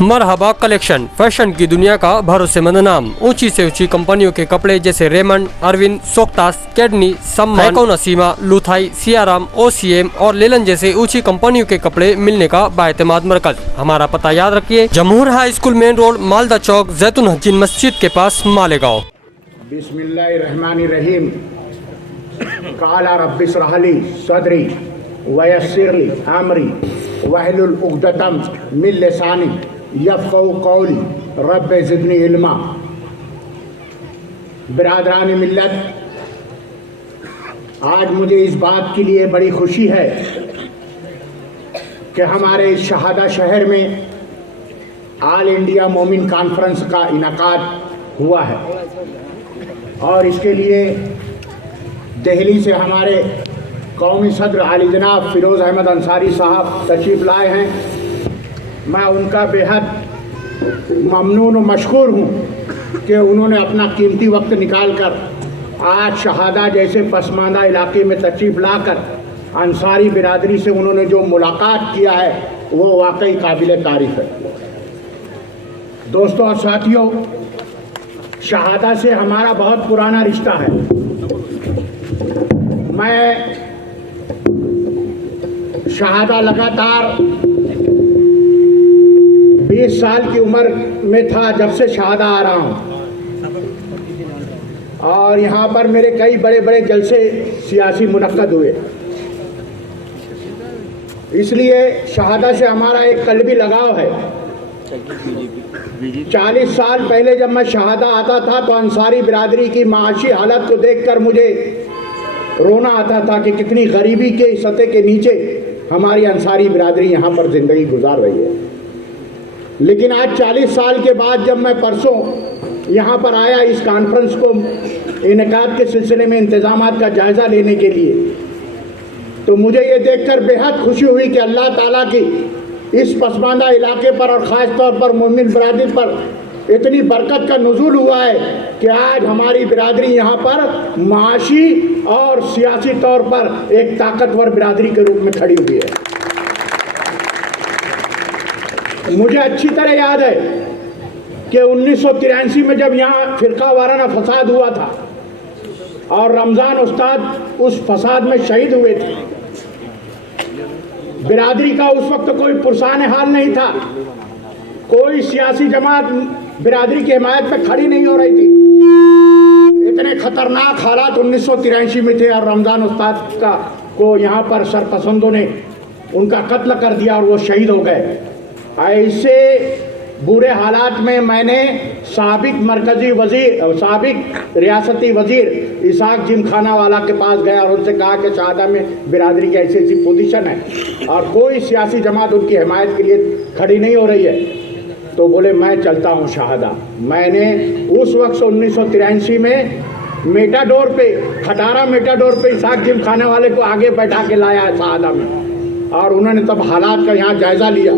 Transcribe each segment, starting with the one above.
मरहबा collection fashion की दुनिया का भरोसेमंद नाम। ऊंची से ऊंची कंपनियों के कपड़े जैसे रेमंड, अरविंद, सोक्तास, कैडनी, सम्मान, नसीमा, लुथाई, सियाराम, ओसीएम और लेलन जैसे ऊंची कंपनियों के कपड़े मिलने का बाएतमाद मरकज। हमारा पता याद रखिए, Jamhoor high school main road, Malda Chowk, जैतून हजीन मस्जिद के पास, मालेगांव। बिस्मिल्लाहिर्रहमानिर्रहीम। काला रब्बिश्रह ली सदरी वयस्सिर ली अमरी वहलुल उक़दतम मिन लिसानी यफ़क़हू क़ौली रब्बि ज़िदनी इल्मा। बिरादरान मिल्लत, आज मुझे इस बात के लिए बड़ी खुशी है कि हमारे शहादा शहर में ऑल इंडिया मोमिन कॉन्फ्रेंस का इनेकाद हुआ है और इसके लिए दिल्ली से हमारे कौमी सदर आली जनाब फ़िरोज़ अहमद अंसारी साहब तशरीफ़ लाए हैं। मैं उनका बेहद ममनून और मशकूर हूँ कि उन्होंने अपना कीमती वक्त निकाल कर आज शहादा जैसे पसमानदा इलाके में तशरीफ़ लाकर अंसारी बिरादरी से उन्होंने जो मुलाकात किया है वो वाकई काबिल तारीफ़ है। दोस्तों और साथियों, शहादा से हमारा बहुत पुराना रिश्ता है। मैं शहादा लगातार 20 साल की उम्र में था जब से शहादा आ रहा हूँ और यहाँ पर मेरे कई बड़े बड़े जलसे सियासी मुनक्कद हुए। इसलिए शहादा से हमारा एक कल्बी लगाव है। 40 साल पहले जब मैं शहादा आता था तो अंसारी बिरादरी की माशी हालत को देखकर मुझे रोना आता था कि कितनी गरीबी के सतह के नीचे हमारी अंसारी बिरादरी यहाँ पर ज़िंदगी गुजार रही है। लेकिन आज 40 साल के बाद जब मैं परसों यहाँ पर आया इस कॉन्फ्रेंस को इनेकाद के सिलसिले में इंतज़ामात का जायज़ा लेने के लिए, तो मुझे ये देखकर बेहद खुशी हुई कि अल्लाह ताला की इस पसमानदा इलाके पर और ख़ास तौर पर मोमिन बिरादरी पर इतनी बरकत का नुज़ूल हुआ है कि आज हमारी बिरादरी यहाँ पर माशी और सियासी तौर पर एक ताकतवर बिरादरी के रूप में खड़ी हुई है। मुझे अच्छी तरह याद है कि 1983 में जब यहाँ फ़िरका वाराना फसाद हुआ था और रमज़ान उस्ताद उस फसाद में शहीद हुए थे, बिरादरी का उस वक्त कोई पुरसान हाल नहीं था। कोई सियासी जमात बिरादरी की हिमायत पे खड़ी नहीं हो रही थी। इतने खतरनाक हालात 1983 में थे और रमज़ान उस्ताद का को यहाँ पर सरपसंदों ने उनका कत्ल कर दिया और वो शहीद हो गए। ऐसे बुरे हालात में मैंने साबिक मरकज़ी वज़ीर, साबिक रियासती वज़ीर इसाक जिमखाना वाला के पास गया और उनसे कहा कि शहादा में बिरादरी की ऐसी ऐसी पोजीशन है और कोई सियासी जमात उनकी हिमायत के लिए खड़ी नहीं हो रही है। तो बोले मैं चलता हूँ शहादा। मैंने उस वक्त 1983 में मेटाडोर पे, खटारा मेटाडोर पे इसाक जिमखाना वाले को आगे बैठा के लाया है शहादा में और उन्होंने तब हालात का यहाँ जायज़ा लिया।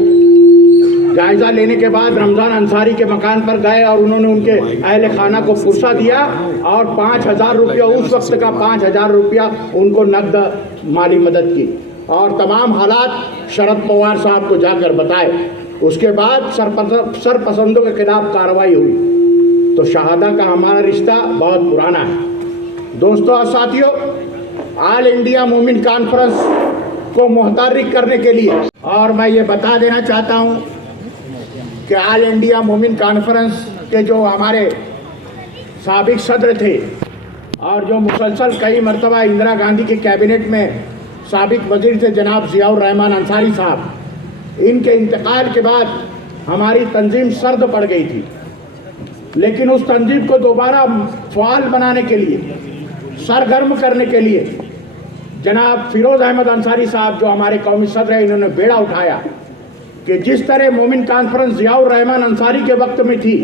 जायज़ा लेने के बाद रमज़ान अंसारी के मकान पर गए और उन्होंने उनके अहले खाना को पुरसा दिया और 5,000 रुपया, उस वक्त का 5,000 रुपया उनको नकद माली मदद की और तमाम हालात शरद पवार साहब को जाकर बताए। उसके बाद सरपसंदों के खिलाफ कार्रवाई हुई। तो शहादा का हमारा रिश्ता बहुत पुराना है। दोस्तों और साथियों, ऑल इंडिया मोमिन कॉन्फ्रेंस को मुतहर्रिक करने के लिए और मैं ये बता देना चाहता हूँ कि ऑल इंडिया मोमिन कॉन्फ्रेंस के जो हमारे साबिक सदर थे और जो मुसलसल कई मरतबा इंदिरा गांधी के कैबिनेट में साबिक वज़ीर थे जनाब ज़ियाउर रहमान अंसारी साहब, इनके इंतकाल के बाद हमारी तंजीम सर्द पड़ गई थी। लेकिन उस तंजीम को दोबारा फ़ाल बनाने के लिए, सरगर्म करने के लिए जनाब फ़िरोज़ अहमद अंसारी साहब जो हमारे कौमी सदर हैं, इन्होंने बेड़ा उठाया कि जिस तरह मोमिन कॉन्फ्रेंस ज़ियाउर रहमान अंसारी के वक्त में थी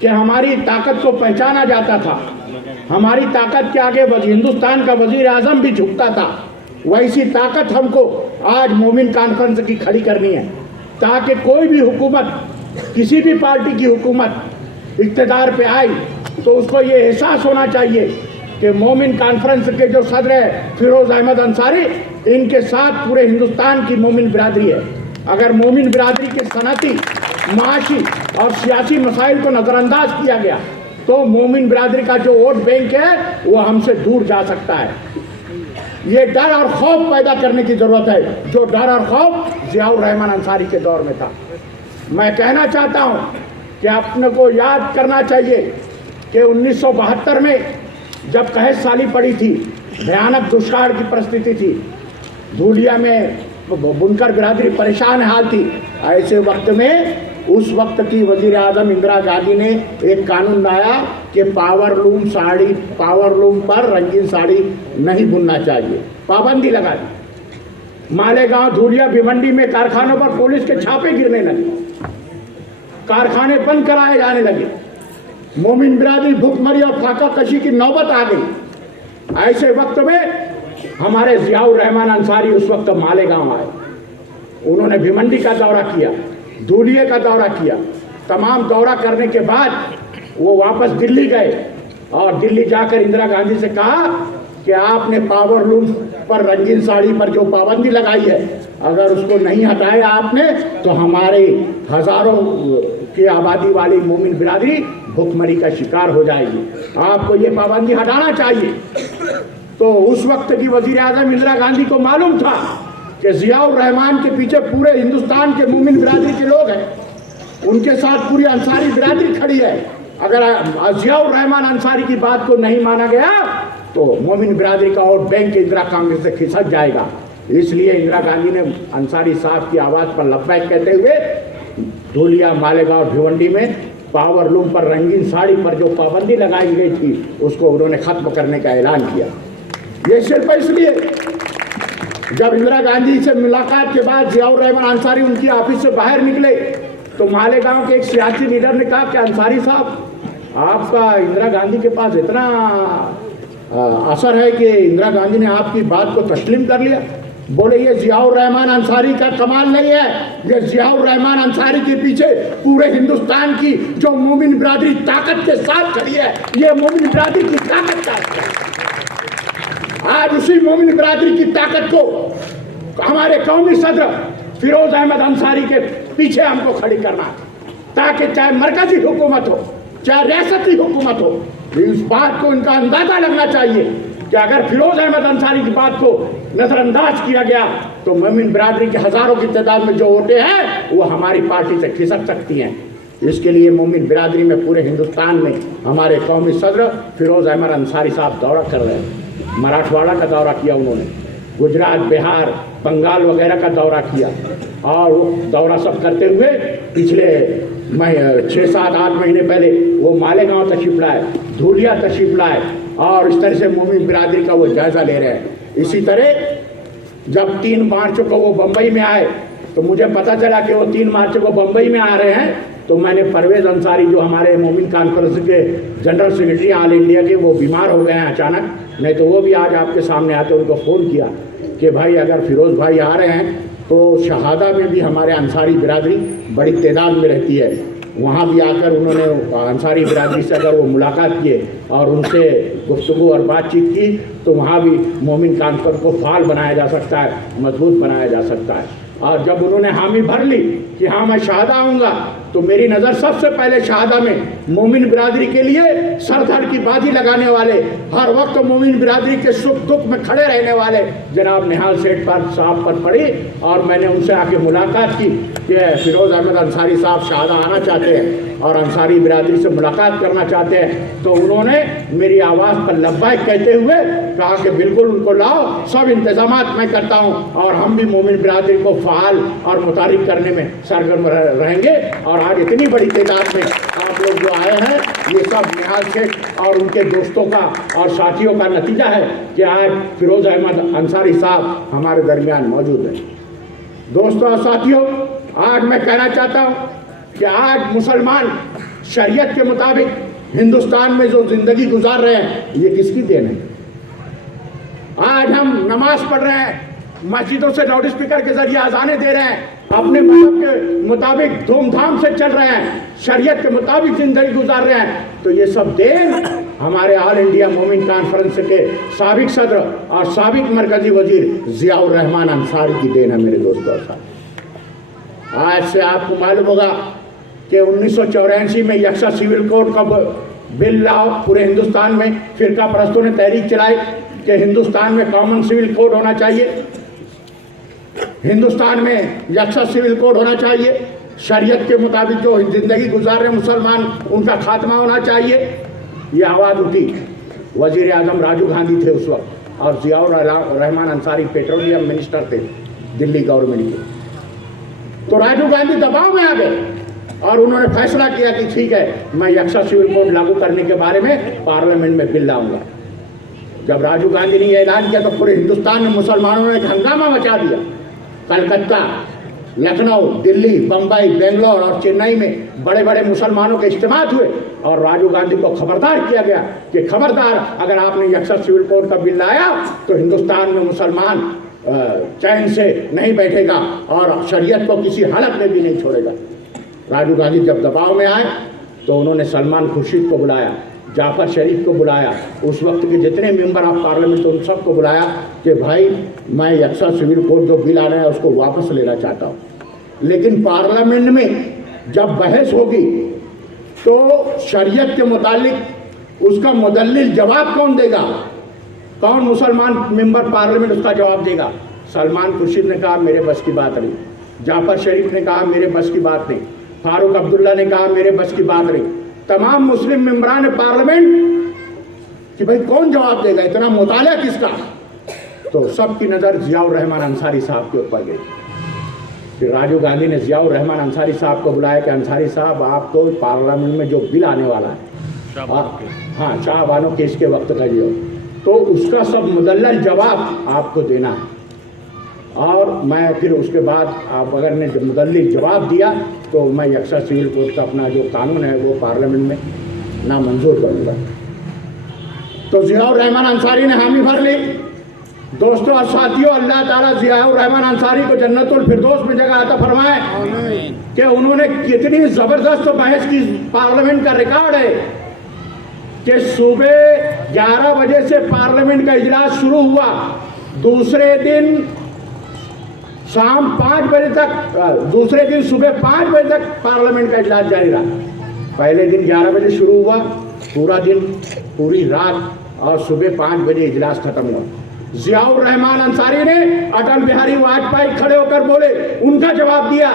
कि हमारी ताकत को पहचाना जाता था, हमारी ताकत के आगे हिंदुस्तान का वज़ीर आज़म भी झुकता था, वैसी ताकत हमको आज मोमिन कॉन्फ्रेंस की खड़ी करनी है ताकि कोई भी हुकूमत, किसी भी पार्टी की हुकूमत इक़्तिदार पे आई तो उसको ये एहसास होना चाहिए कि मोमिन कॉन्फ्रेंस के जो सदर है फ़िरोज़ अहमद अंसारी, इनके साथ पूरे हिंदुस्तान की मोमिन बिरादरी है। अगर मोमिन बिरादरी के सनती माशी और सियासी मसाइल को नज़रअंदाज किया गया तो मोमिन बिरादरी का जो वोट बैंक है वो हमसे दूर जा सकता है। ये डर और खौफ पैदा करने की ज़रूरत है, जो डर और खौफ ज़ियाउर रहमान अंसारी के दौर में था। मैं कहना चाहता हूँ कि अपने को याद करना चाहिए कि 1972 में जब कहत साली पड़ी थी, भयानक दुष्काल की परिस्थिति थी, धूलिया में बुनकर बिरादरी परेशान हाल थी। ऐसे वक्त में उस वक्त की वजीर आज़म इंदिरा गांधी ने एक कानून लाया कि पावर लूम पर रंगीन साड़ी नहीं बुनना चाहिए, पाबंदी लगा दी। मालेगांव, धूलिया, भिवंडी में कारखानों पर पुलिस के छापे गिरने लगे, कारखाने बंद कराए जाने लगे, मोमिन बिरादरी भूखमरी और फाका कशी की नौबत आ गई। ऐसे वक्त में हमारे ज़ियाउर रहमान अंसारी उस वक्त मालेगांव आए। उन्होंने भिवंडी का दौरा किया, धूलिया का दौरा किया। तमाम दौरा करने के बाद वो वापस दिल्ली गए और दिल्ली जाकर इंदिरा गांधी से कहा कि आपने पावर लूम पर रंगीन साड़ी पर जो पाबंदी लगाई है, अगर उसको नहीं हटाया आपने तो हमारे हज़ारों की आबादी वाली मोमिन बिरादरी भुखमरी का शिकार हो जाएगी, आपको ये पाबंदी हटाना चाहिए। तो उस वक्त की वजीर आज़म इंदिरा गांधी को मालूम था कि ज़ियाउर रहमान के पीछे पूरे हिंदुस्तान के मोमिन बिरादरी के लोग हैं, उनके साथ पूरी अंसारी बिरादरी खड़ी है। अगर ज़ियाउर रहमान अंसारी की बात को नहीं माना गया तो मोमिन बिरादरी का वोट बैंक इंदिरा कांग्रेस से खिसक जाएगा। इसलिए इंदिरा गांधी ने अंसारी साहब की आवाज़ पर लब्बैक कहते हुए धूलिया, मालेगांव, भिवंडी में पावर लूम पर रंगीन साड़ी पर जो पाबंदी लगाई गई थी उसको उन्होंने ख़त्म करने का ऐलान किया। ये सिर्फ इसलिए जब इंदिरा गांधी से मुलाकात के बाद ज़ियाउर रहमान अंसारी उनकी ऑफिस से बाहर निकले तो मालेगांव के एक सियासी लीडर ने कहा कि अंसारी साहब, आपका इंदिरा गांधी के पास इतना असर है कि इंदिरा गांधी ने आपकी बात को तस्लीम कर लिया। बोले ये ज़ियाउर रहमान अंसारी का कमाल नहीं है, ये ज़ियाउर रहमान अंसारी के पीछे पूरे हिंदुस्तान की जो मोमिन बिरादरी ताकत के साथ खड़ी है, ये मोमिन बिरादरी की ताकत का। आज उसी मोमिन बिरादरी की ताकत को हमारे कौमी सदर फिरोज अहमद अंसारी के पीछे हमको खड़ी करना है, ताकि चाहे मरकजी हुकूमत हो चाहे रियासती हुकूमत हो, इस बात को इनका अंदाजा लगना चाहिए कि अगर फिरोज अहमद अंसारी की बात को नज़रअंदाज किया गया तो मोमिन बिरादरी के हज़ारों की तादाद में जो वोटें हैं वो हमारी पार्टी से खिसक सकती हैं। इसके लिए मोमिन बिरादरी में पूरे हिंदुस्तान में हमारे कौमी सदर फिरोज अहमद अंसारी साहब दौरा कर रहे हैं। मराठवाड़ा का दौरा किया उन्होंने, गुजरात, बिहार, बंगाल वगैरह का दौरा किया और वो दौरा सब करते हुए पिछले 6-7-8 महीने पहले वो मालेगांव तशरीफ लाए, धूलिया तशरीफ लाए और इस तरह से मोमिन बिरादरी का वो जायज़ा ले रहे हैं। इसी तरह जब 3 मार्च को वो बम्बई में आए तो मुझे पता चला कि वो 3 मार्च को बम्बई में आ रहे हैं, तो मैंने परवेज़ अंसारी जो हमारे मोमिन कॉन्फ्रेंस के जनरल सेक्रेटरी ऑल इंडिया के, वो बीमार हो गए हैं अचानक, नहीं तो वो भी आज आपके सामने आते, उनको फ़ोन किया कि भाई अगर फिरोज़ भाई आ रहे हैं तो शहादा में भी हमारे अंसारी बिरादरी बड़ी तादाद में रहती है, वहाँ भी आकर उन्होंने अंसारी बिरादरी से अगर वो मुलाकात किए और उनसे गुफ्तगू और बातचीत की तो वहाँ भी मोमिन कॉन्फ्रेंस को फाल बनाया जा सकता है, मजबूत बनाया जा सकता है। और जब उन्होंने हामी भर ली कि हाँ मैं शहादा आऊँगा, तो मेरी नज़र सबसे पहले शहादा में मोमिन बिरादरी के लिए सरधड़ की बाजी लगाने वाले, हर वक्त मोमिन बिरादरी के सुख दुख में खड़े रहने वाले जनाब निहाल सेठ पर साहब पर पड़ी और मैंने उनसे आके मुलाकात की कि फिरोज अहमद अंसारी साहब शहादा आना चाहते हैं और अंसारी बिरादरी से मुलाकात करना चाहते हैं। तो उन्होंने मेरी आवाज़ पर लब्बैक कहते हुए कहा कि बिल्कुल उनको लाओ, सब इंतजामात मैं करता हूँ और हम भी मोमिन बिरादरी को फ़ाल और मुतारिक करने में सरगर्म रहेंगे। और आज इतनी बड़ी तादाद में आप लोग जो आए हैं, ये सब निहाल सेठ और उनके दोस्तों का और साथियों का नतीजा है कि आज फिरोज अहमद अंसारी साहब हमारे दरमियान मौजूद हैं। दोस्तों और साथियों, आज मैं कहना चाहता हूँ कि आज मुसलमान शरीयत के मुताबिक हिंदुस्तान में जो ज़िंदगी गुजार रहे हैं, ये किसकी देन है? आज हम नमाज पढ़ रहे हैं, मस्जिदों से लाउड स्पीकर के जरिए अजानें दे रहे हैं, अपने मजहब के मुताबिक धूमधाम से चल रहे हैं, शरीयत के मुताबिक ज़िंदगी गुजार रहे हैं, तो ये सब देन हमारे ऑल इंडिया मोमिन कॉन्फ्रेंस के साबिक सदर और साबिक मरकजी वजीर ज़ियाउर रहमान अंसारी की देन है। मेरे दोस्तों और साथ, आज से आपको मालूम होगा कि 1984 में यक्षा सिविल कोड का बिल लाओ पूरे हिंदुस्तान में। फिरका परस्तों ने तहरीक चलाई कि हिंदुस्तान में कॉमन सिविल कोड होना चाहिए, हिंदुस्तान में यक्षा सिविल कोड होना चाहिए, शरीयत के मुताबिक जो जिंदगी गुजार रहे मुसलमान उनका खात्मा होना चाहिए। ये आवाज़ उठी। वजीर आजम राजीव गांधी थे उस वक्त और जियाउर रहमान अंसारी पेट्रोलियम मिनिस्टर थे दिल्ली गवर्नमेंट के। तो राजीव गांधी दबाव में आ गए और उन्होंने फैसला किया कि ठीक है, मैं यक्षा सिविल कोड लागू करने के बारे में पार्लियामेंट में बिल लाऊंगा। जब राजीव गांधी ने यह ऐलान किया तो पूरे हिंदुस्तान में मुसलमानों ने एक हंगामा मचा दिया। कलकत्ता, लखनऊ, दिल्ली, बम्बई, बेंगलोर और चेन्नई में बड़े बड़े मुसलमानों के इज्तिमा हुए और राजीव गांधी को खबरदार किया गया कि खबरदार, अगर आपने यक्षा सिविल कोड का बिल लाया तो हिंदुस्तान में मुसलमान चैन से नहीं बैठेगा और शरीयत को किसी हालत में भी नहीं छोड़ेगा। राजीव गांधी जब दबाव में आए तो उन्होंने सलमान खुर्शीद को बुलाया, जाफर शरीफ को बुलाया, उस वक्त के जितने मेंबर ऑफ पार्लियामेंट उन सबको बुलाया कि भाई मैं यक्षा सिविल कोड जो बिल आ रहा है उसको वापस लेना चाहता हूँ। लेकिन पार्लियामेंट में जब बहस होगी तो शरीयत के मुतालिक उसका मुदल्लिल जवाब कौन देगा, कौन मुसलमान मेंबर पार्लियामेंट उसका जवाब देगा? सलमान खुर्शीद ने कहा मेरे बस की बात नहीं, जाफर शरीफ ने कहा मेरे बस की बात नहीं, फारूक अब्दुल्ला ने कहा मेरे बस की बात नहीं। तमाम मुस्लिम मेंबरान पार्लियामेंट कि भाई कौन जवाब देगा, इतना मुताला किसका? तो सबकी नज़र जियाउर रहमान अंसारी साहब के ऊपर गई। फिर राजीव गांधी ने जियाउर रहमान अंसारी साहब को बुलाया कि अंसारी साहब, आपको पार्लियामेंट में जो बिल आने वाला है, हाँ शाहबानो केस के वक्त का जो, तो उसका सब मुदल्लल जवाब आपको देना है। और मैं फिर उसके बाद आप अगर ने मुदल्लिल जवाब दिया तो मैं यक्षा सिविल कोड का अपना जो कानून है वो पार्लियामेंट में नामंजूर करूँगा। तो जियाउर रहमान अंसारी ने हामी भर ली। दोस्तों और साथियों, अल्लाह ताला जियाउर रहमान अंसारी को जन्नतुल फिरदौस में जगह अता फरमाए कि उन्होंने कितनी ज़बरदस्त बहस की। पार्लियामेंट का रिकॉर्ड है कि सुबह 11 बजे से पार्लियामेंट का इजलास शुरू हुआ, दूसरे दिन शाम 5 बजे तक, दूसरे दिन सुबह 5 बजे तक पार्लियामेंट का इजलास जारी रहा। पहले दिन 11 बजे शुरू हुआ, पूरा दिन, पूरी रात और सुबह 5 बजे इजलास खत्म हुआ। जियाउर रहमान अंसारी ने अटल बिहारी वाजपेयी खड़े होकर बोले, उनका जवाब दिया।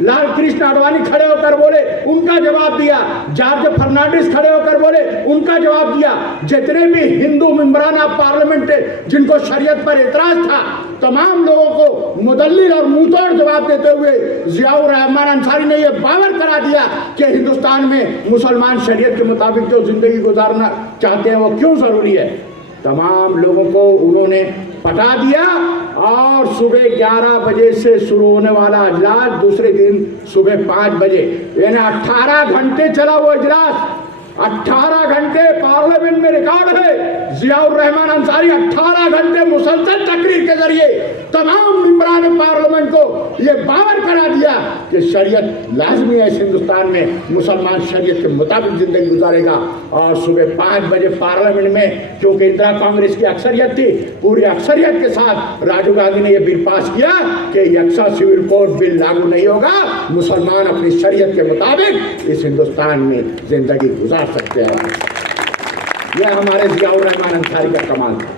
लाल कृष्ण आडवाणी खड़े होकर बोले, उनका जवाब दिया। जॉर्ज फर्नांडिस खड़े होकर बोले, उनका जवाब दिया। जितने भी हिंदू मेंबरान ऑफ पार्लियामेंट थे जिनको शरीयत पर एतराज था, तमाम लोगों को मुदल्लिल और मुंहतोड़ जवाब देते हुए जियाउर रहमान अंसारी ने यह बावर करा दिया कि हिंदुस्तान में मुसलमान शरीयत के मुताबिक जो जिंदगी गुजारना चाहते हैं वो क्यों जरूरी है। तमाम लोगों को उन्होंने पटा दिया और सुबह 11 बजे से शुरू होने वाला इजलास दूसरे दिन सुबह 5 बजे, यानी 18 घंटे चला वो इजलास। 18 घंटे पार्लियामेंट में रिकॉर्ड है। जियाउर रहमान अंसारी 18 घंटे मुसलसल तकरीर के जरिए तमाम मेंबरान पार्लियामेंट को ये बावर करा दिया कि शरीयत लाजमी है इस हिंदुस्तान में, मुसलमान शरीयत के मुताबिक जिंदगी गुजारेगा। और सुबह 5 बजे पार्लियामेंट में, क्योंकि इंदिरा कांग्रेस की अक्सरियत थी, पूरी अक्सरियत के साथ राजीव गांधी ने यह बिल पास किया कि यक्षा सिविल कोड बिल लागू नहीं होगा, मुसलमान अपनी शरीयत के मुताबिक इस हिंदुस्तान में जिंदगी गुजार सकते हैं। यह हमारे जियाउर रहमान अंसारी का कमाल था।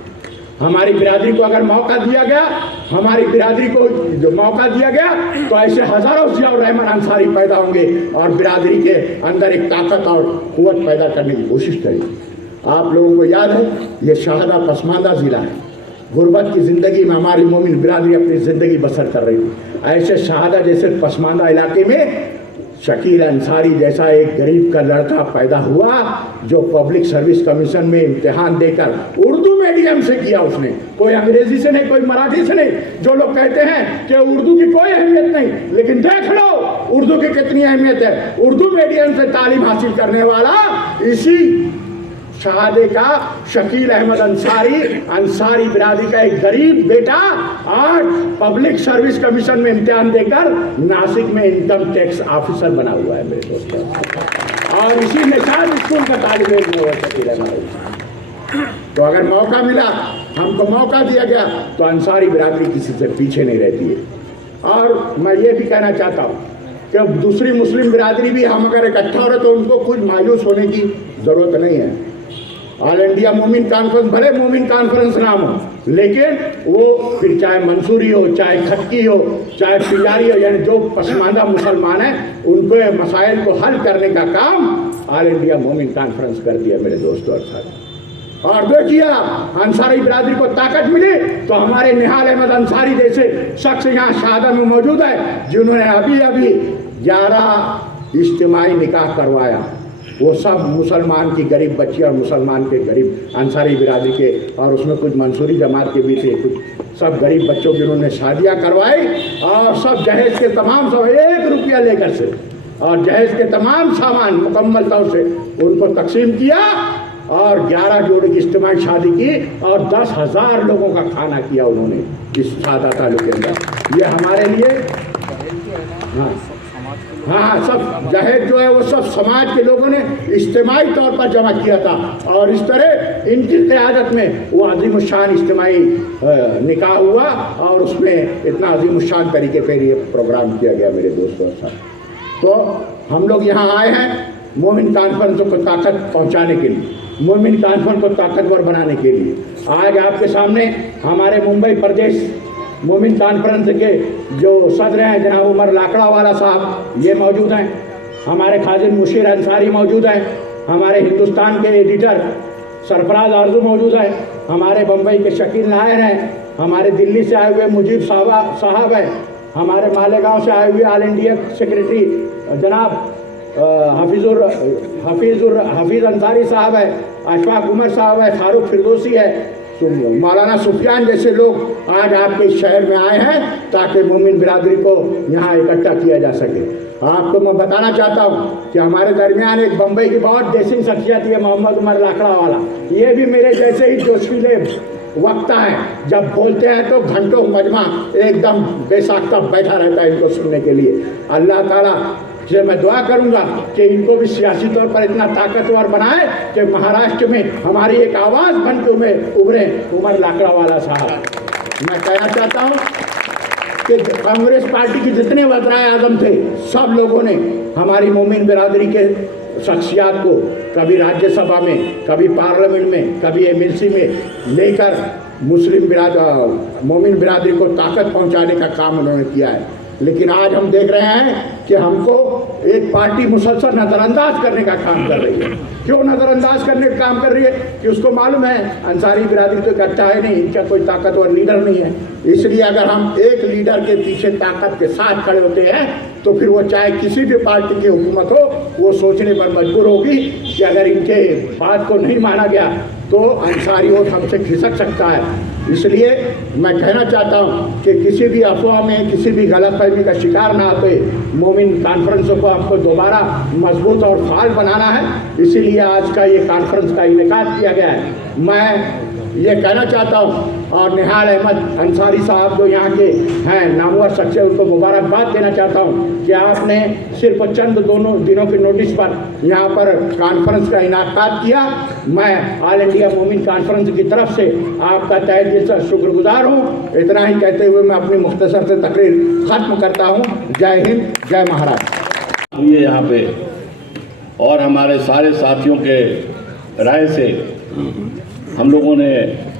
हमारी बिरादरी को अगर मौका दिया गया, हमारी बिरादरी को जो मौका दिया गया तो ऐसे हजारों जियाउर रहमान अंसारी पैदा होंगे और बिरादरी के अंदर एक ताकत और कुव्वत पैदा करने की कोशिश करेंगे। आप लोगों को याद है ये शहादा पसमानदा ज़िला है। गुर्बत की ज़िंदगी में हमारी मोमिन बिरादरी अपनी ज़िंदगी बसर कर रही थी। ऐसे शहादा जैसे पसमानदा इलाके में शकील अंसारी जैसा एक गरीब का लड़का पैदा हुआ जो पब्लिक सर्विस कमीशन में इम्तिहान देकर उर्दू मीडियम से किया उसने, कोई अंग्रेजी से नहीं, कोई मराठी से नहीं। जो लोग कहते हैं कि उर्दू की कोई अहमियत नहीं, लेकिन देख लो उर्दू की कितनी अहमियत है। उर्दू मीडियम से तालीम हासिल करने वाला इसी शहादे का शकील अहमद अंसारी बिरादरी का एक गरीब बेटा आज पब्लिक सर्विस कमीशन में इम्तिहान देकर नासिक में इनकम टैक्स ऑफिसर बना हुआ है मेरे दोस्तों। और इसी निशान स्कूल का तालिब इल्म हुआ शकील अहमद। तो अगर मौका मिला, हमको मौका दिया गया तो अंसारी बिरादरी किसी से पीछे नहीं रहती है। और मैं ये भी कहना चाहता हूँ कि अब दूसरी मुस्लिम बिरादरी भी हम अगर इकट्ठा हो रहे तो उनको कुछ मायूस होने की ज़रूरत नहीं है। ऑल इंडिया मोमिन कॉन्फ्रेंस भले मोमिन कॉन्फ्रेंस नाम हो, लेकिन वो फिर चाहे मंसूरी हो, चाहे खटकी हो, चाहे पिजारी हो, यानी जो पसमानदा मुसलमान हैं उनको मसाइल को हल करने का काम ऑल इंडिया मोमिन कॉन्फ्रेंस कर दिया मेरे दोस्तों और साथियों। और देखिए अंसारी बिरादरी को ताकत मिली तो हमारे निहाल अहमद अंसारी जैसे शख्स यहाँ शहादा में मौजूद है, जिन्होंने अभी अभी 11 इज्तिमाई निकाह करवाया। वो सब मुसलमान की गरीब बच्ची और मुसलमान के गरीब अंसारी बिरादरी के, और उसमें कुछ मंसूरी जमात के भी थे, कुछ सब गरीब बच्चों की उन्होंने शादियाँ करवाई और सब जहेज के तमाम सब 1 रुपया लेकर से और जहेज के तमाम सामान मुकम्मल तौर से उनको तकसीम किया और 11 जोड़े की इज्तिमाई शादी की और 10,000 लोगों का खाना किया उन्होंने इस सादा तालुक के अंदर। ये हमारे लिए हाँ सब जहेज जो है वो सब समाज के लोगों ने इज्तिमाई तौर पर जमा किया था और इस तरह इनकी क़यादत में वो अज़ीमुश्शान इज्तिमाई निकाह हुआ और उसमें इतना अज़ीमुश्शान तरीके पर ये प्रोग्राम किया गया मेरे दोस्तों और साथ। तो हम लोग यहाँ आए हैं मोमिन कॉन्फ्रेंस को ताकत पहुँचाने के लिए, मोमिन कॉन्फ्रेंस को ताकतवर बनाने के लिए। आज आपके सामने हमारे मुंबई प्रदेश मोमिन कॉन्फ्रेंस के जो सदर हैं जनाब उमर लाकड़ावाला साहब, ये मौजूद हैं। हमारे खाजिन मुशीर अंसारी मौजूद हैं। हमारे हिंदुस्तान के एडिटर सरफराज आरजू मौजूद हैं। हमारे बम्बई के शकील नायर हैं। हमारे दिल्ली से आए हुए मुजीब साहब हैं। हमारे मालेगांव से आए हुए ऑल इंडिया सेक्रेटरी जनाब हफीज़ अंसारी साहब है, अशफाक उमर साहब है, फारूक फिरदौसी है, मौलाना सुफियान जैसे लोग आज आपके इस शहर में आए हैं ताकि मोमिन बिरादरी को यहाँ इकट्ठा किया जा सके। आपको मैं बताना चाहता हूँ कि हमारे दरमियान एक बम्बई की बहुत देसी शख्सियत है मोहम्मद उमर लाकड़ावाला। ये भी मेरे जैसे ही जोशीले वक्ता है, जब बोलते हैं तो घंटों मजमा एकदम बेसाख्ता बैठा रहता है इनको सुनने के लिए। अल्लाह ताला से मैं दुआ करूंगा कि इनको भी सियासी तौर पर इतना ताकतवर बनाए कि महाराष्ट्र में हमारी एक आवाज़ बन के उभरे उमर लाकड़ावाला साहब। मैं कहना चाहता हूँ कि कांग्रेस पार्टी के जितने वज़राए आज़म थे सब लोगों ने हमारी मोमिन बिरादरी के शख्सियात को कभी राज्यसभा में, कभी पार्लियामेंट में, कभी MLC में लेकर मुस्लिम मोमिन बिरादरी को ताकत पहुँचाने का काम उन्होंने किया है। लेकिन आज हम देख रहे हैं कि हमको एक पार्टी मुसलसल नज़रअंदाज करने का काम कर रही है। क्यों नज़रअंदाज करने का काम कर रही है? कि उसको मालूम है अंसारी बिरादरी तो इकट्ठा है नहीं, इनका कोई ताकतवर लीडर नहीं है। इसलिए अगर हम एक लीडर के पीछे ताकत के साथ खड़े होते हैं तो फिर वो चाहे किसी भी पार्टी की हुकूमत हो, वो सोचने पर मजबूर होगी कि अगर इनके बात को नहीं माना गया तो अंसारी वोट हमसे खिसक सकता है। इसलिए मैं कहना चाहता हूँ कि किसी भी अफवाह में, किसी भी गलतफहमी का शिकार ना होते मोमिन कॉन्फ्रेंस को हमको दोबारा मजबूत और फाल बनाना है। इसीलिए आज का ये कॉन्फ्रेंस का इनेकाद किया गया है। मैं ये कहना चाहता हूँ और निहाल अहमद अंसारी साहब जो यहाँ के हैं नामवर शख्स, उनको मुबारकबाद देना चाहता हूँ कि आपने सिर्फ चंद दोनों दिनों के नोटिस पर यहाँ पर कॉन्फ्रेंस का इनेकाद किया। मैं ऑल इंडिया मोमिन कॉन्फ्रेंस की तरफ से आपका तहे दिल से शुक्रगुजार हूँ। इतना ही कहते हुए मैं अपनी मुख्तसर से तकरीर ख़त्म करता हूँ। जय हिंद, जय महाराष्ट्र। ये यहाँ पे और हमारे सारे साथियों के राय से हम लोगों ने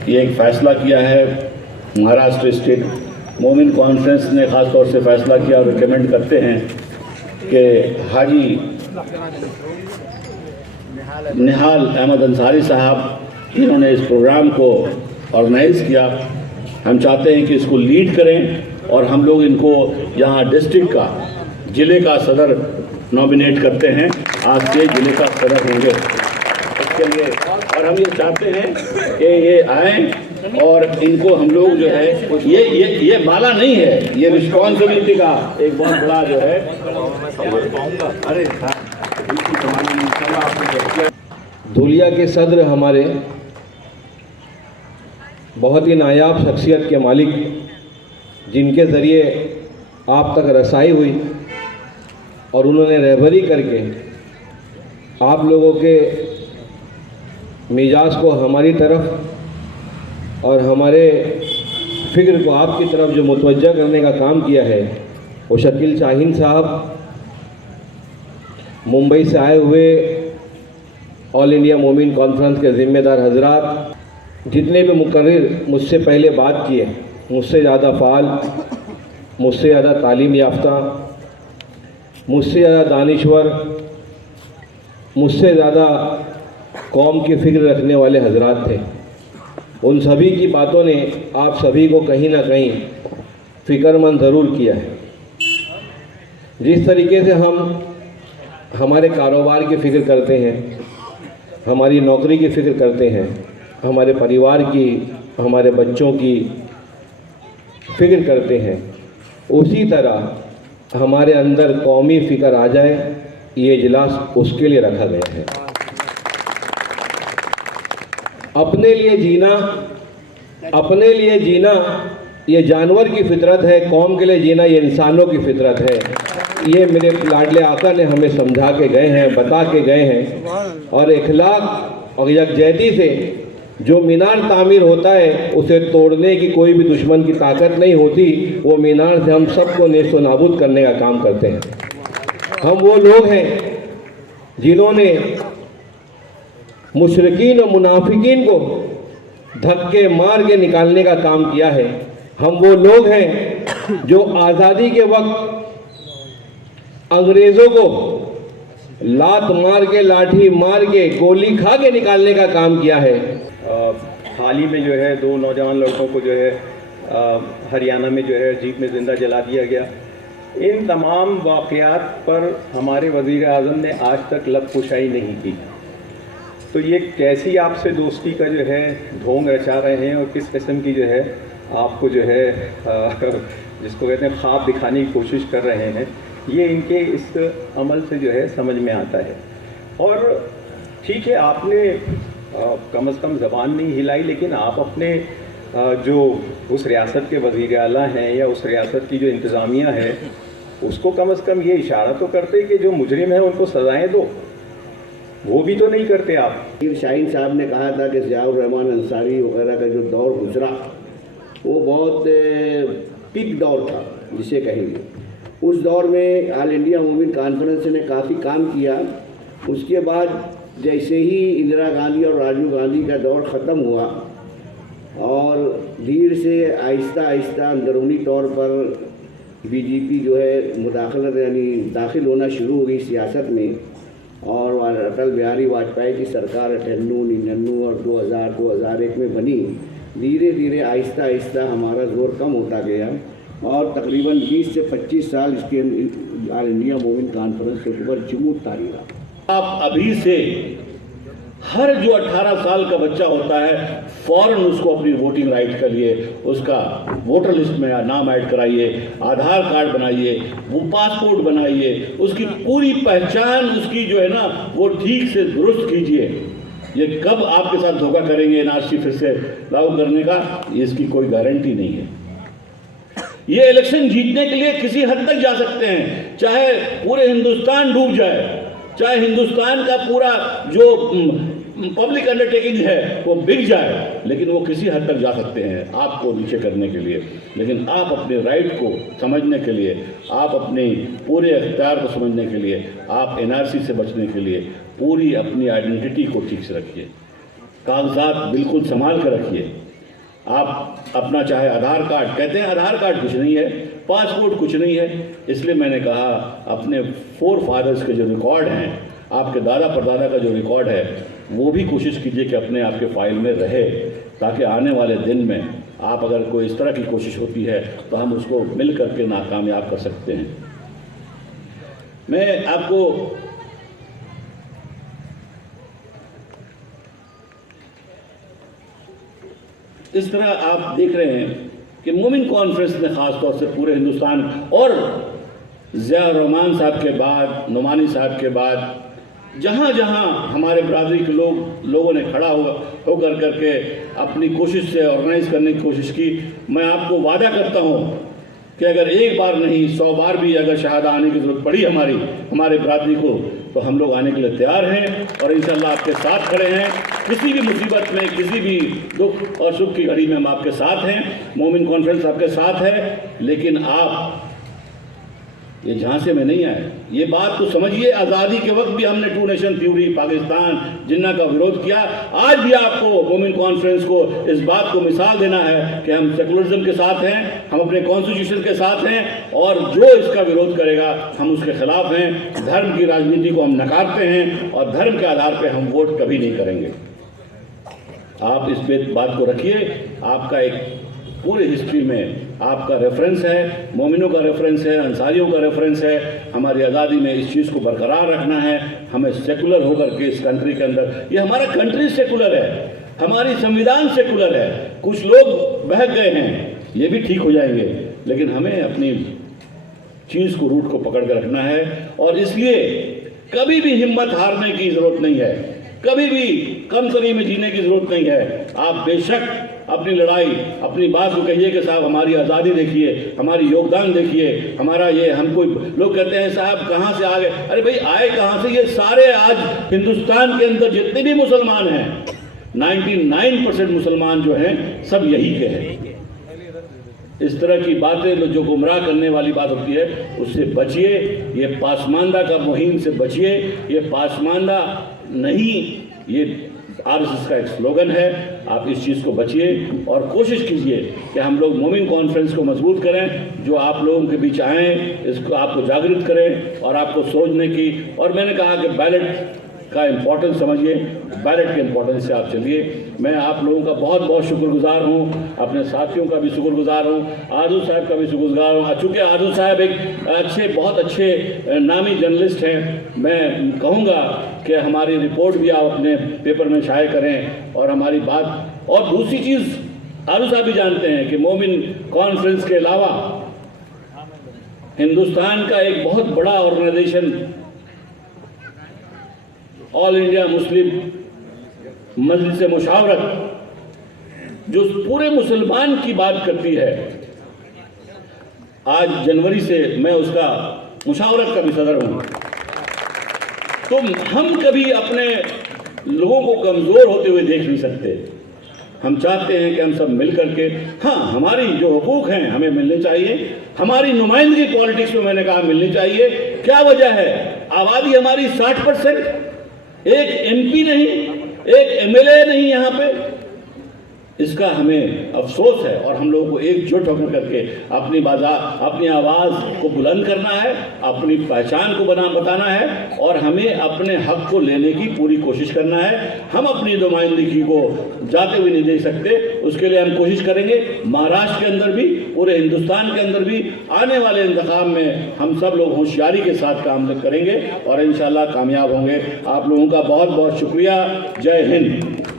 ये एक फ़ैसला किया है। महाराष्ट्र स्टेट मोमिन कॉन्फ्रेंस ने ख़ास तौर से फ़ैसला किया और रिकमेंड करते हैं कि हाजी निहाल अहमद अंसारी साहब इन्होंने इस प्रोग्राम को ऑर्गेनाइज़ किया। हम चाहते हैं कि इसको लीड करें और हम लोग इनको यहाँ डिस्ट्रिक्ट का, ज़िले का सदर नॉमिनेट करते हैं। आज के ज़िले का सदर होंगे इसके लिए, और हम ये चाहते हैं कि ये आएँ और इनको हम लोग जो है ये माला नहीं है, ये रिस्पॉन्सिबिलिटी का एक बहुत बड़ा जो है। अरे धुलिया के सदर हमारे बहुत ही नायाब शख्सियत के मालिक, जिनके ज़रिए आप तक रसाई हुई और उन्होंने रहबरी करके आप लोगों के मिजाज को हमारी तरफ और हमारे फ़िक्र को आपकी तरफ जो मुतवज्जा करने का काम किया है, वो शकील शाहीन साहब मुंबई से आए हुए ऑल इंडिया मोमिन कॉन्फ्रेंस के ज़िम्मेदार हजरात, जितने भी मुकर्रिर मुझसे पहले बात किए, मुझसे ज़्यादा फ़ाल, मुझसे ज़्यादा तालीम याफ्ता, मुझसे ज़्यादा दानिश्वर, मुझसे ज़्यादा कौम की फ़िक्र रखने वाले हजरात थे। उन सभी की बातों ने आप सभी को कहीं ना कहीं फ़िक्रमंद ज़रूर किया है। जिस तरीके से हम हमारे कारोबार की फ़िक्र करते हैं, हमारी नौकरी की फ़िक्र करते हैं, हमारे परिवार की, हमारे बच्चों की फ़िक्र करते हैं, उसी तरह हमारे अंदर कौमी फ़िक्र आ जाए, ये इजलास उसके लिए रखा गया है। अपने लिए जीना ये जानवर की फितरत है, कौम के लिए जीना ये इंसानों की फितरत है। ये मेरे लाडले आका ने हमें समझा के गए हैं, बता के गए हैं। और इखलाक और यकजहती से जो मीनार तामीर होता है, उसे तोड़ने की कोई भी दुश्मन की ताकत नहीं होती। वो मीनार से हम सबको नेस्तो नाबूद करने का काम करते हैं। हम वो लोग हैं जिन्होंने मुशरिकीन और मुनाफिकीन को धक्के मार के निकालने का काम किया है। हम वो लोग हैं जो आज़ादी के वक्त अंग्रेज़ों को लात मार के, लाठी मार के, गोली खा के निकालने का काम किया है। हाल ही में जो है 2 नौजवान लड़कों को जो है हरियाणा में जो है जीप में ज़िंदा जला दिया गया। इन तमाम वाक़यात पर हमारे वज़ीर आज़म ने आज तक लब कुशाई नहीं की। तो ये कैसी आपसे दोस्ती का जो है ढोंग रचा रहे हैं और किस किस्म की जो है आपको जो है जिसको कहते हैं ख्वाब दिखाने की कोशिश कर रहे हैं, ये इनके इस अमल से जो है समझ में आता है। और ठीक है, आपने कम से कम ज़बान नहीं हिलाई, लेकिन आप अपने जो उस रियासत के वज़ीर आला हैं या उस रियासत की जो इंतज़ामिया है, उसको कम से कम ये इशारा तो करते कि जो मुजरिम है उनको सज़ाएँ दो। वो भी तो नहीं करते आप। शाहीन साहब ने कहा था कि ज़ियाउर रहमान अंसारी वगैरह का जो दौर गुजरा वो बहुत पीक दौर था जिसे कहेंगे। उस दौर में ऑल इंडिया मोमिन कॉन्फ्रेंस ने काफ़ी काम किया। उसके बाद जैसे ही इंदिरा गांधी और राजीव गांधी का दौर ख़त्म हुआ और धीरे से आहिस्ता आहिस्ता अंदरूनी तौर पर बीजेपी जो है मुदाखलत यानी दाखिल होना शुरू हो गई सियासत में। और अटल बिहारी वाजपेयी की सरकार 98, 99 और 2001 में बनी। धीरे धीरे आहिस्ता आहिस्ता हमारा जोर कम होता गया और तकरीबन 20 से 25 साल इसके ऑल इंडिया मोमिन कॉन्फ्रेंस के ऊपर जमूत तारी रहा। आप अभी से हर जो 18 साल का बच्चा होता है फौरन उसको अपनी वोटिंग राइट के लिए उसका वोटर लिस्ट में नाम ऐड कराइए, आधार कार्ड बनाइए, वो पासपोर्ट बनाइए, उसकी पूरी पहचान उसकी जो है ना वो ठीक से दुरुस्त कीजिए। ये कब आपके साथ धोखा करेंगे एनआरसी फिर से लागू करने का, इसकी कोई गारंटी नहीं है। ये इलेक्शन जीतने के लिए किसी हद तक जा सकते हैं, चाहे पूरे हिंदुस्तान डूब जाए, चाहे हिंदुस्तान का पूरा जो पब्लिक अंडरटेकिंग है वो बिक जाए, लेकिन वो किसी हद तक जा सकते हैं आपको नीचे करने के लिए। लेकिन आप अपने राइट को समझने के लिए, आप अपने पूरे अख्तियार को समझने के लिए, आप एनआरसी से बचने के लिए पूरी अपनी आइडेंटिटी को ठीक से रखिए, कागजात बिल्कुल संभाल कर रखिए। आप अपना चाहे आधार कार्ड, कहते हैं आधार कार्ड कुछ नहीं है, पासपोर्ट कुछ नहीं है, इसलिए मैंने कहा अपने फोर फादर्स के जो रिकॉर्ड हैं, आपके दादा परदादा का जो रिकॉर्ड है, वो भी कोशिश कीजिए कि अपने आपके फाइल में रहे, ताकि आने वाले दिन में आप अगर कोई इस तरह की कोशिश होती है तो हम उसको मिल करके नाकामयाब कर सकते हैं। मैं आपको इस तरह आप देख रहे हैं कि मोमिन कॉन्फ्रेंस ने ख़ास तौर से पूरे हिंदुस्तान और ज़िया रहमान साहब के बाद, नुमानी साहब के बाद, जहाँ जहाँ हमारे बरादरी के लोगों ने खड़ा होकर करके अपनी कोशिश से ऑर्गेनाइज करने की कोशिश की, मैं आपको वादा करता हूँ कि अगर एक बार नहीं 100 बार भी अगर शहादा आने की ज़रूरत पड़ी हमारे बरादरी को, तो हम लोग आने के लिए तैयार हैं और इंशाल्लाह आपके साथ खड़े हैं। किसी भी मुसीबत में, किसी भी दुख और सुख की घड़ी में हम आपके साथ हैं। मोमिन कॉन्फ्रेंस आपके साथ है, लेकिन आप ये झांसे में नहीं आए। ये बात तो समझिए, आज़ादी के वक्त भी हमने टू नेशन थ्योरी, पाकिस्तान, जिन्ना का विरोध किया। आज भी आपको मोमिन कॉन्फ्रेंस को इस बात को मिसाल देना है कि हम सेकुलरिज्म के साथ हैं, हम अपने कॉन्स्टिट्यूशन के साथ हैं, और जो इसका विरोध करेगा हम उसके खिलाफ हैं। धर्म की राजनीति को हम नकारते हैं और धर्म के आधार पर हम वोट कभी नहीं करेंगे। आप इस बात को रखिए। आपका एक पूरे हिस्ट्री में आपका रेफरेंस है, मोमिनों का रेफरेंस है, अंसारियों का रेफरेंस है। हमारी आज़ादी में इस चीज़ को बरकरार रखना है। हमें सेकुलर होकर के इस कंट्री के अंदर, ये हमारा कंट्री सेकुलर है, हमारी संविधान सेकुलर है। कुछ लोग बहक गए हैं, ये भी ठीक हो जाएंगे, लेकिन हमें अपनी चीज़ को, रूट को पकड़ कर रखना है। और इसलिए कभी भी हिम्मत हारने की ज़रूरत नहीं है, कभी भी कमतरी में जीने की ज़रूरत नहीं है। आप बेशक अपनी लड़ाई, अपनी बात को कहिए कि साहब हमारी आज़ादी देखिए, हमारी योगदान देखिए, हमारा ये, हमको लोग कहते हैं साहब कहाँ से आ गए। अरे भाई आए कहाँ से? ये सारे आज हिंदुस्तान के अंदर जितने भी मुसलमान हैं, 99% मुसलमान जो हैं सब यही के हैं। इस तरह की बातें जो गुमराह करने वाली बात होती है, उससे बचिए। ये पासमानदा का मुहिम से बचिए। ये पासमानदा नहीं, ये आरएसएस का एक स्लोगन है। आप इस चीज़ को बचिए और कोशिश कीजिए कि हम लोग मोमिन कॉन्फ्रेंस को मजबूत करें। जो आप लोगों के बीच आएँ, इसको आपको जागृत करें और आपको सोचने की, और मैंने कहा कि बैलेट का इम्पोर्टेंस समझिए, बैलेट के इम्पोर्टेंस से आप चलिए। मैं आप लोगों का बहुत बहुत शुक्रगुजार हूँ, अपने साथियों का भी शुक्रगुजार हूँ, आरजू साहब का भी शुक्रगुजार हूँ। चूँकि आरजू साहब एक अच्छे, बहुत अच्छे नामी जर्नलिस्ट हैं, मैं कहूँगा कि हमारी रिपोर्ट भी आप अपने पेपर में शाये करें और हमारी बात। और दूसरी चीज़ आरजू साहब भी जानते हैं कि मोमिन कॉन्फ्रेंस के अलावा हिंदुस्तान का एक बहुत बड़ा ऑर्गेनाइजेशन ऑल इंडिया मुस्लिम मजलिस मुशावरत, जो पूरे मुसलमान की बात करती है, आज जनवरी से मैं उसका मुशावरत का भी सदर हूँ। तो हम कभी अपने लोगों को कमज़ोर होते हुए देख नहीं सकते। हम चाहते हैं कि हम सब मिल करके, हाँ, हमारी जो हुकूक हैं हमें मिलने चाहिए, हमारी नुमाइंदगी पॉलिटिक्स में मैंने कहा मिलनी चाहिए। क्या वजह है? आबादी हमारी 60%, एक एमपी नहीं, एक एमएलए नहीं यहाँ पे। इसका हमें अफसोस है और हम लोगों को एकजुट होकर करके अपनी आवाज़ को बुलंद करना है, अपनी पहचान को बताना है और हमें अपने हक को लेने की पूरी कोशिश करना है। हम अपनी नुमाइंदगी को जाते हुए नहीं देख सकते, उसके लिए हम कोशिश करेंगे। महाराष्ट्र के अंदर भी, पूरे हिंदुस्तान के अंदर भी आने वाले इंतखाब में हम सब लोग होशियारी के साथ काम करेंगे और इंशाल्लाह कामयाब होंगे। आप लोगों का बहुत बहुत शुक्रिया। जय हिंद।